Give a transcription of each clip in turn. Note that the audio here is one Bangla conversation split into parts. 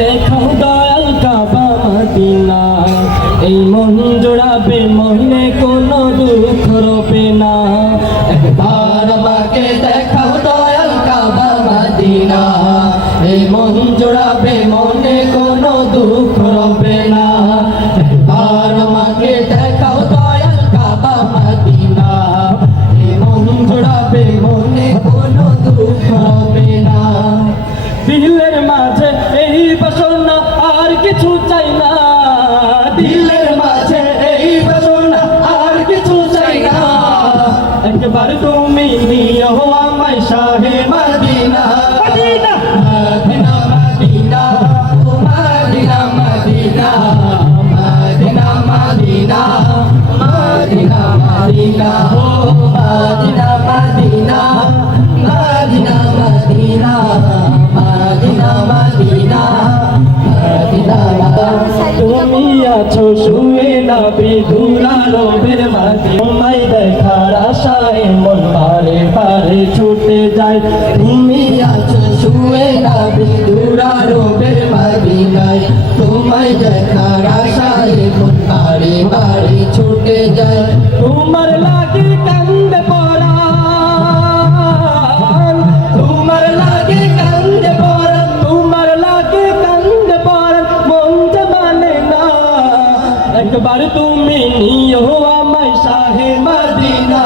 দেখাও দয়াল কাবা মদিনা, এই মন জোড়াবে মনে কোনো দুঃখ রবে না। একবার আমাকে দেখাও দয়াল কাবা মদিনা, এই মন জোড়াবে মনে কোনো দুঃখ রবে না। একবার আমাকে দেখাও দয়াল কাবা মদিনা, এই মন জোড়াবে মনে কোনো দুঃখ রবে না। দিলের মাঝে এই বাসনা আর কিছু চাই না, দিলের মাঝে এই বাসনা আর কিছু চাই না। একবার তুমি নিও আমায় শাহে Medina, Medina Medina Medina Medina Medina Medina Medina Medina Medina ও Medina Medina Medina Medina Medina Medina Medina. তুমি আছো শুয়ে নবী দুলারবের মাঝে, তোমায় দেখার আশায় মন বারে বারে ছুটে যায়। তুমি আছো শুয়ে নবী দুলারবের মদিনায়, তোমায় দেখার আশায় মন বারে বারে ছুটে যায়। তোমার লাগে কান্দে পরাণ, তোমার লাগে কান্দে পরাণ, তোমার লাগে কান্দে পরাণ, মন যে মানে না। একবার তুমি নিও আমায় শাহে Medina,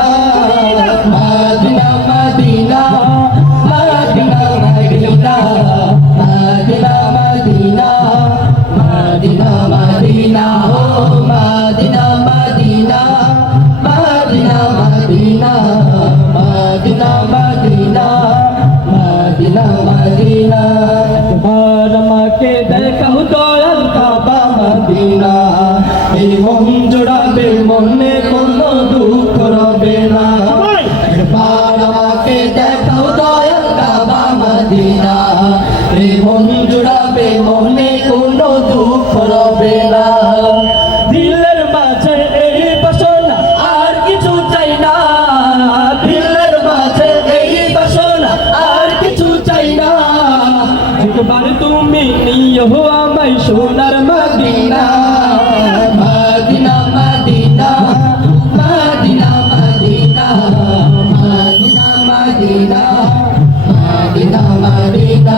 Medina Medina Medina Medina Medina Medina Medina Medina ও Medina Medina Medina Medina Medina Medina Medina Medina. একবার আমাকে দেখাও দয়াল কাবা মদিনা, এই মন জোড়াবে মনে কোনো দুঃখ রবে না। একবার আমাকে দেখাও দয়াল কাবা মদিনা, এই মন জোড়াবে মনে কোনো দুঃখ রবে না। দিলের মাঝে এই বাসনা আর কিছু চাই না, দিলের মাঝে এই বাসনা আর কিছু চাই না। একবার তুমি নিও আমায় সোনার Medina, Medina Medina Medina Medina Medina Medina Medina Medina.